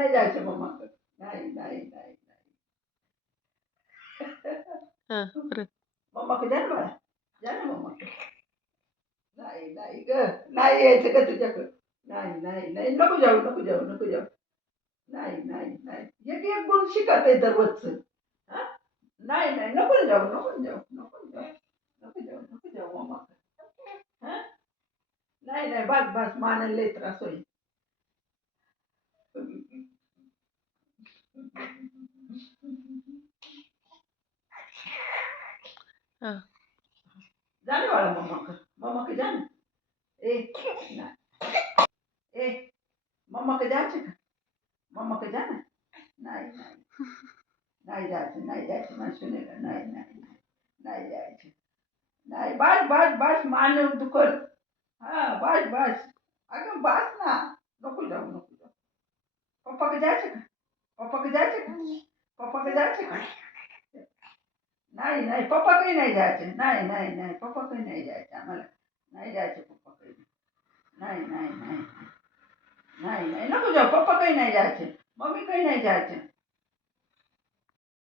नाही जायचं मम्माकडे. नाही नाही नाही हां, परत. मम्माकडे जा ना बाळा. जा ना मम्माकडे. नाही नाही ग. नाही यायचं का तुझ्याकडं. नाही नाही नाही नको जाऊ नको जाऊ नको जाऊ. नाही नाही नाही एक एक गुण शिकत आहे दररोजचं. हा? नाही नाही नको जाऊ नको जाऊ नको जाऊ नको जाऊ नको जाऊ मम्माकडे. हा? नाही नाही बस बस मानायला लई त्रास होईल. हां. जा ना बाळा मम्माकडे. मम्माकडे जा ना. ए नाही. ए मम्माकडे जायचं का. मम्माकडे जा ना. नाही नाही नाही जायचं नाही जायचं माझ्या सुनेला नाही नाही नाही नाही जायचं. नाही बस बस बस मान दुखल. हा बस बस. अगं बस ना. नको जाऊ नको जाऊ. पप्पाकडे जायचं का. पप्पाकडे जायचं का. पप्पाकडे जायचं का. नाही नाही पप्पाकडे नाही जायचं. नाही नाही नाही पप्पाकडे नाही जायचं आम्हाला. नाही जायचं पप्पाकडे. नाही नाही नाही नाही नाही नको जाऊ पप्पाकडे नाही जायचं. मम्मीकडे नाही जायचं.